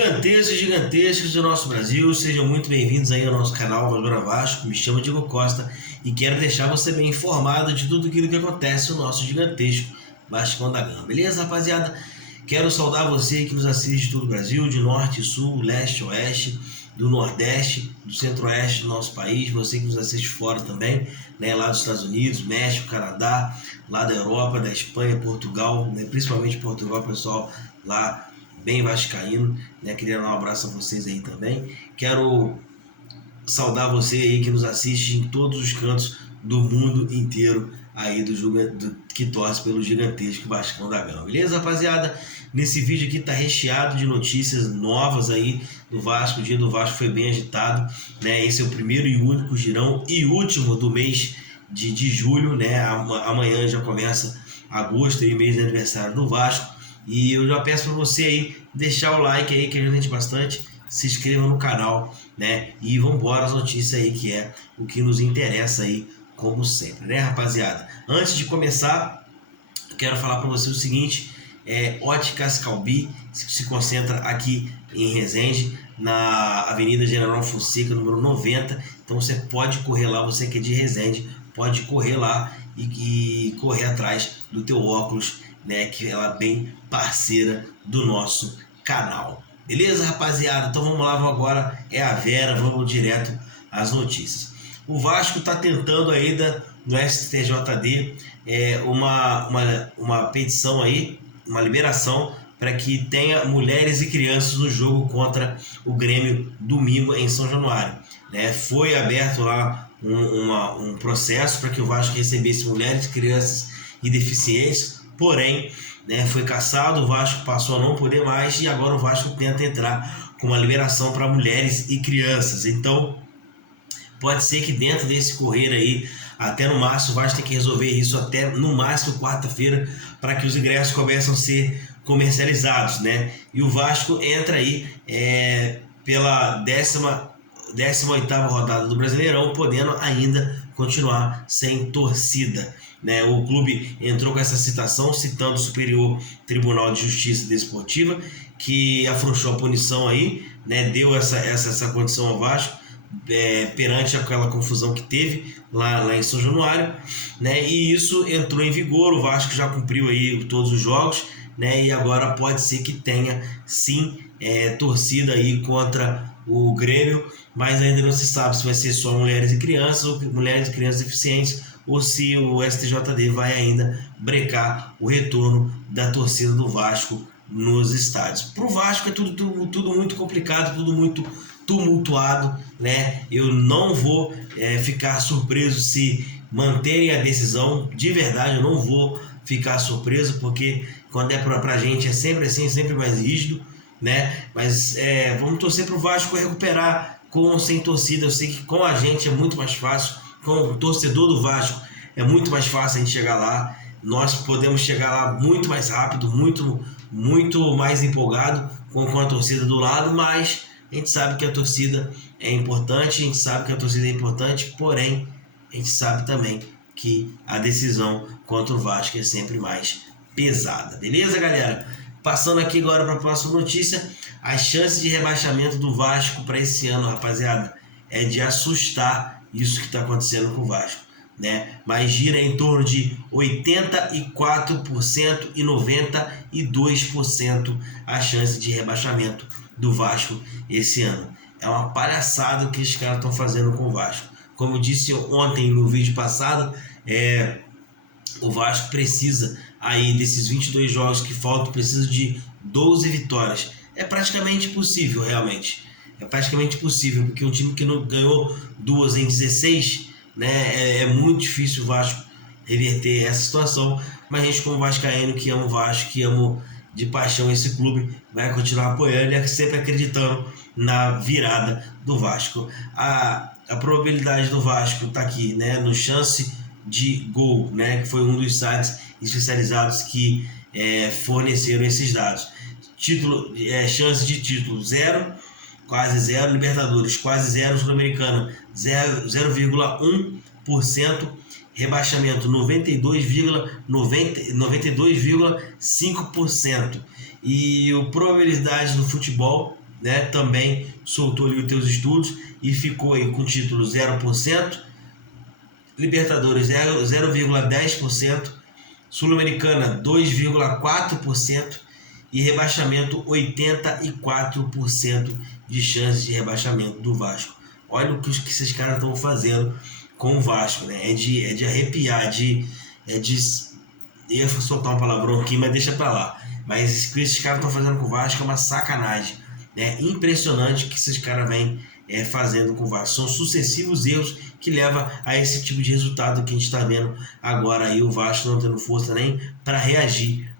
Gigantescos e gigantescos do nosso Brasil, sejam muito bem-vindos aí ao nosso canal Valor Vasco. Me chamo Diego Costa e quero deixar você bem informado de tudo aquilo que acontece no nosso gigantesco Vascão da Gama. Beleza, rapaziada? Quero saudar você que nos assiste de todo o Brasil, de norte, sul, leste, oeste, do nordeste, do centro-oeste do nosso país, você que nos assiste fora também, né, lá dos Estados Unidos, México, Canadá, lá da Europa, da Espanha, Portugal, né, principalmente Portugal, pessoal lá bem vascaíno, né? Queria dar um abraço a vocês aí também. Quero saudar você aí que nos assiste em todos os cantos do mundo inteiro aí que torce pelo gigantesco Vascão da Gama. Beleza, rapaziada? Nesse vídeo aqui tá recheado de notícias novas aí do Vasco. O dia do Vasco foi bem agitado, né? Esse é o primeiro e único girão e último do mês de julho, né? Amanhã já começa agosto e mês de aniversário do Vasco. E eu já peço para você aí deixar o like aí, que ajuda a gente bastante, se inscreva no canal, né? E vamos embora as notícias aí, que é o que nos interessa aí, como sempre, né, rapaziada? Antes de começar, eu quero falar para você o seguinte: Óticas Calbi se concentra aqui em Resende, na Avenida General Fonseca, número 90. Então você pode correr lá, você que é de Resende, pode correr lá e correr atrás do teu óculos, né, que ela é bem parceira do nosso canal. Beleza, rapaziada? Então vamos lá, agora é a Vera, vamos direto às notícias. O Vasco está tentando ainda no STJD uma petição aí, uma liberação para que tenha mulheres e crianças no jogo contra o Grêmio domingo em São Januário, né? Foi aberto lá um processo para que o Vasco recebesse mulheres, crianças e deficientes. Porém, né, foi cassado, o Vasco passou a não poder mais e agora o Vasco tenta entrar com uma liberação para mulheres e crianças. Então, pode ser que dentro desse correr aí, até no máximo, o Vasco tem que resolver isso até no máximo quarta-feira, para que os ingressos comecem a ser comercializados, né? E o Vasco entra aí pela 18ª rodada do Brasileirão, podendo ainda continuar sem torcida, né? O clube entrou com essa citação, citando o Superior Tribunal de Justiça Desportiva, que afrouxou a punição aí, né? Deu essa condição ao Vasco, perante aquela confusão que teve lá em São Januário, né? E isso entrou em vigor, o Vasco já cumpriu aí todos os jogos, né? E agora pode ser que tenha sim torcida aí contra o Grêmio, mas ainda não se sabe se vai ser só mulheres e crianças ou mulheres e crianças deficientes, ou se o STJD vai ainda brecar o retorno da torcida do Vasco nos estádios. Para o Vasco é tudo muito complicado, tudo muito tumultuado, né? Eu não vou ficar surpreso se manterem a decisão, de verdade eu não vou ficar surpreso, porque quando é pra gente é sempre assim, é sempre mais rígido, né? Mas vamos torcer para o Vasco recuperar com ou sem torcida. Eu sei que com a gente é muito mais fácil, com o torcedor do Vasco é muito mais fácil a gente chegar lá. Nós podemos chegar lá muito mais rápido, muito mais empolgado com a torcida do lado, mas a gente sabe que a torcida é importante, porém a gente sabe também que a decisão contra o Vasco é sempre mais pesada. Beleza, galera? Passando aqui agora para a próxima notícia, as chances de rebaixamento do Vasco para esse ano, rapaziada, é de assustar isso que está acontecendo com o Vasco, né? Mas gira em torno de 84% e 92% a chance de rebaixamento do Vasco esse ano. É uma palhaçada o que os caras estão fazendo com o Vasco. Como eu disse ontem no vídeo passado, o Vasco precisa aí desses 22 jogos que faltam, precisa de 12 vitórias. É praticamente possível, realmente. É praticamente possível, porque um time que não ganhou 2 em 16, né, é muito difícil o Vasco reverter essa situação. Mas a gente, como vascaíno, que ama o Vasco, que ama de paixão esse clube, vai continuar apoiando e sempre acreditando na virada do Vasco. A probabilidade do Vasco está aqui, né, no chance de gol, né, que foi um dos sites especializados que forneceram esses dados. Chance de título 0, quase 0, Libertadores quase 0, Sul-Americana 0,1%, rebaixamento 92,5%. E a probabilidade do futebol né, também soltou ali os teus estudos e ficou aí com título 0%, Libertadores 0,10%, Sul-Americana 2,4% e rebaixamento 84% de chances de rebaixamento do Vasco. Olha o que esses caras estão fazendo com o Vasco, né? É de arrepiar, ia soltar um palavrão aqui, mas deixa pra lá. Mas o que esses caras estão fazendo com o Vasco é uma sacanagem, né? Impressionante o que esses caras vêm fazendo com o Vasco. São sucessivos erros que levam a esse tipo de resultado que a gente está vendo agora aí, o Vasco não tendo força nem para reagir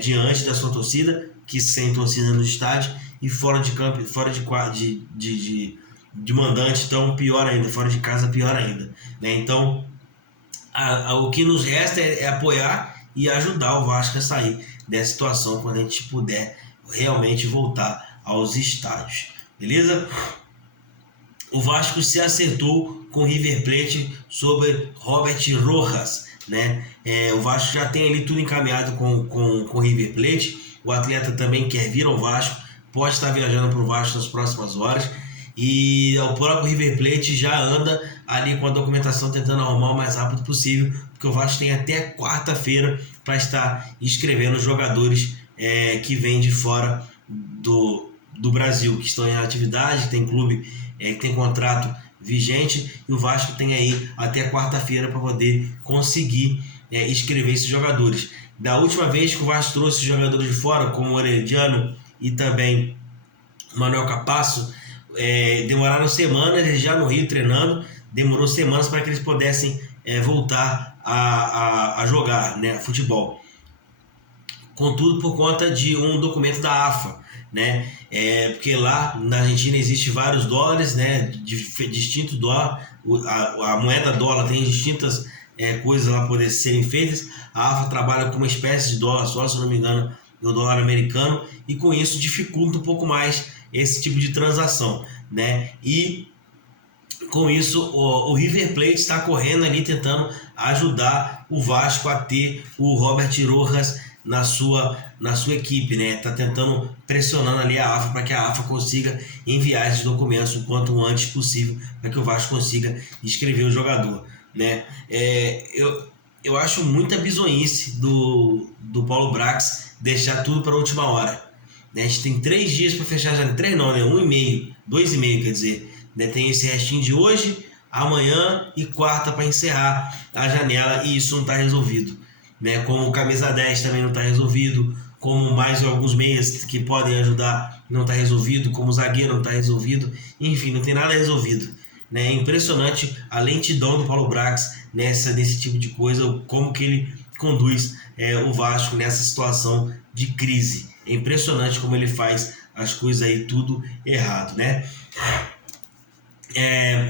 diante da sua torcida, que sem torcida no estádio, e fora de campo, fora de mandante, então pior ainda, fora de casa pior ainda, né? Então o que nos resta é apoiar e ajudar o Vasco a sair dessa situação quando a gente puder realmente voltar aos estádios, beleza? O Vasco se acertou com o River Plate sobre Robert Rojas, né? O Vasco já tem ali tudo encaminhado com o River Plate. O atleta também quer vir ao Vasco, pode estar viajando para o Vasco nas próximas horas. E o próprio River Plate já anda ali com a documentação tentando arrumar o mais rápido possível, porque o Vasco tem até quarta-feira para estar inscrevendo os jogadores que vêm de fora do Brasil, que estão em atividade, que tem clube, que tem contrato vigente, e o Vasco tem aí até quarta-feira para poder conseguir inscrever esses jogadores. Da última vez que o Vasco trouxe jogadores de fora, como o Orediano e também o Manuel Capasso, demoraram semanas, já no Rio treinando, demorou semanas para que eles pudessem voltar a jogar, né, futebol. Contudo, por conta de um documento da AFA, né? Porque lá na Argentina existe vários dólares, né? Distintos dólares, a moeda dólar tem distintas coisas lá poder serem feitas. A AFA trabalha com uma espécie de dólar só, se não me engano, o dólar americano, e com isso dificulta um pouco mais esse tipo de transação, né? E com isso o River Plate está correndo ali tentando ajudar o Vasco a ter o Robert Rojas na sua equipe, né? Tá tentando, pressionando ali a AFA para que a AFA consiga enviar esses documentos o quanto antes possível para que o Vasco consiga inscrever o jogador, né? Eu acho muita bizonhice do Paulo Brax deixar tudo para a última hora, né? A gente tem 3 dias para fechar a janela, 3 não, né? 1,5, 2,5 quer dizer, né? Tem esse restinho de hoje, amanhã e quarta para encerrar a janela, e isso não está resolvido, né? Como o camisa 10 também não está resolvido, como mais alguns meias que podem ajudar não está resolvido, como o zagueiro não está resolvido, enfim, não tem nada resolvido, né? É impressionante a lentidão do Paulo Brax nesse tipo de coisa, como que ele conduz o Vasco nessa situação de crise. É impressionante como ele faz as coisas aí tudo errado, né?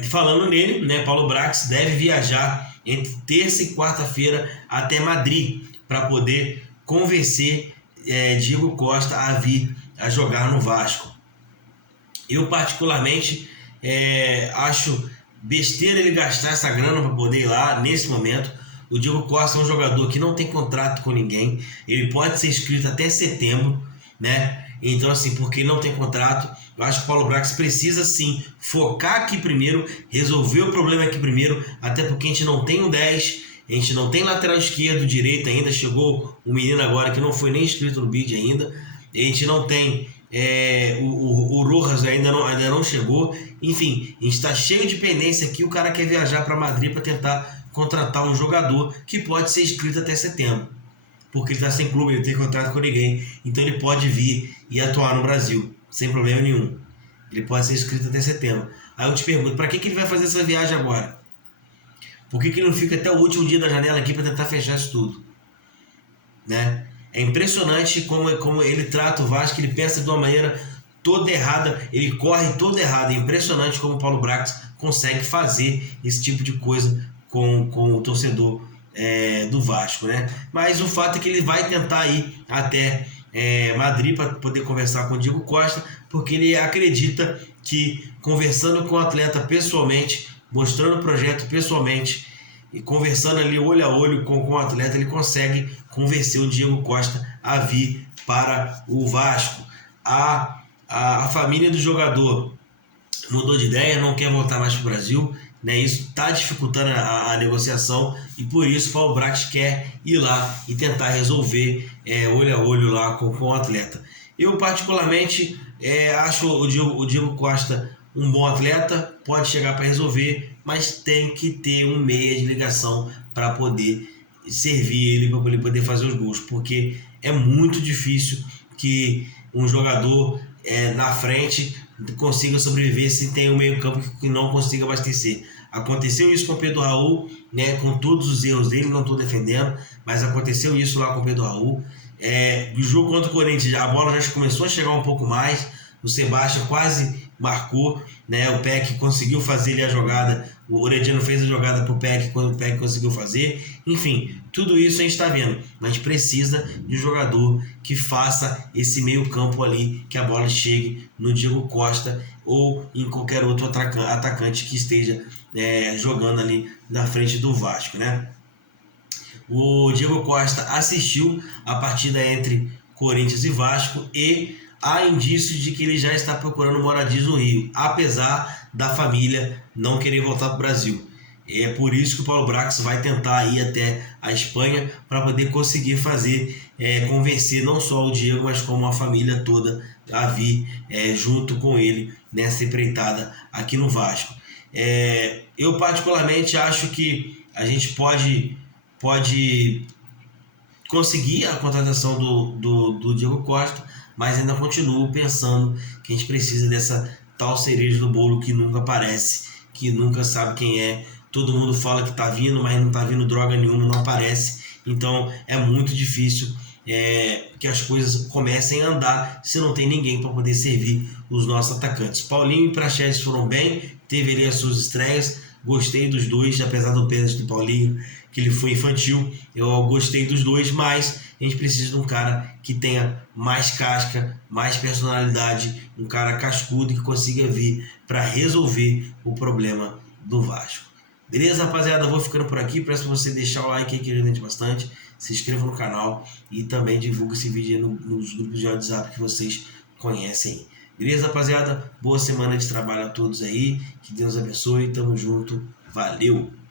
Falando nele, né, Paulo Brax deve viajar entre terça e quarta-feira até Madrid para poder convencer Diego Costa a vir a jogar no Vasco. Eu particularmente acho besteira ele gastar essa grana para poder ir lá nesse momento. O Diego Costa é um jogador que não tem contrato com ninguém, ele pode ser inscrito até setembro, né? Então, assim, porque ele não tem contrato, eu acho que o Paulo Brax precisa sim focar aqui primeiro, resolver o problema aqui primeiro, até porque a gente não tem um 10, a gente não tem lateral esquerdo, direito ainda. Chegou um menino agora que não foi nem inscrito no bid ainda, a gente não tem o Rojas ainda não chegou. Enfim, a gente está cheio de pendência aqui. O cara quer viajar para Madrid para tentar contratar um jogador que pode ser inscrito até setembro, porque ele está sem clube, ele tem contrato com ninguém, então ele pode vir e atuar no Brasil sem problema nenhum. Ele pode ser inscrito até setembro. Aí eu te pergunto, para que ele vai fazer essa viagem agora? Por que ele não fica até o último dia da janela aqui para tentar fechar isso tudo, né? É impressionante como ele trata o Vasco, ele pensa de uma maneira toda errada, ele corre todo errado. É impressionante como o Paulo Brax consegue fazer esse tipo de coisa com o torcedor do Vasco, né? Mas o fato é que ele vai tentar ir até Madrid para poder conversar com o Diego Costa, porque ele acredita que conversando com o atleta pessoalmente, mostrando o projeto pessoalmente e conversando ali olho a olho com o atleta, ele consegue convencer o Diego Costa a vir para o Vasco. A a família do jogador mudou de ideia, não quer voltar mais para o Brasil, né? Isso está dificultando a negociação e por isso o Paulo Brax quer ir lá e tentar resolver olho a olho lá com o atleta. Eu particularmente acho o Diego Costa um bom atleta, pode chegar para resolver, mas tem que ter um meia de ligação para poder servir ele, para ele poder fazer os gols, porque é muito difícil que um jogador na frente consiga sobreviver se tem um meio campo que não consiga abastecer. Aconteceu isso com o Pedro Raul, né, com todos os erros dele, não estou defendendo, mas aconteceu isso lá com o Pedro Raul. No jogo contra o Corinthians, a bola já começou a chegar um pouco mais, o Sebastião quase marcou, né, o Peck conseguiu fazer ali a jogada, o Orediano fez a jogada para o Peck quando o Peck conseguiu fazer. Enfim, tudo isso a gente está vendo, mas a gente precisa de um jogador que faça esse meio campo ali, que a bola chegue no Diego Costa ou em qualquer outro atacante que esteja jogando ali na frente do Vasco, né? O Diego Costa assistiu a partida entre Corinthians e Vasco e há indícios de que ele já está procurando moradias no Rio, apesar da família não querer voltar para o Brasil. É por isso que o Paulo Brax vai tentar ir até a Espanha para poder conseguir convencer não só o Diego, mas como a família toda a vir junto com ele nessa empreitada aqui no Vasco. Eu particularmente acho que a gente pode conseguir a contratação do Diego Costa, mas ainda continuo pensando que a gente precisa dessa tal cereja do bolo que nunca aparece, que nunca sabe quem é. Todo mundo fala que tá vindo, mas não tá vindo droga nenhuma, não aparece. Então é muito difícil que as coisas comecem a andar se não tem ninguém para poder servir os nossos atacantes. Paulinho e Praxedes foram bem, teve ali as suas estreias, gostei dos dois, apesar do pênalti do Paulinho, que ele foi infantil, eu gostei dos dois, mas a gente precisa de um cara que tenha mais casca, mais personalidade, um cara cascudo que consiga vir para resolver o problema do Vasco. Beleza, rapaziada? Eu vou ficando por aqui. Peço para você deixar o like aí, que ajuda bastante. Se inscreva no canal e também divulgue esse vídeo nos grupos de WhatsApp que vocês conhecem. Beleza, rapaziada? Boa semana de trabalho a todos aí. Que Deus abençoe. Tamo junto. Valeu!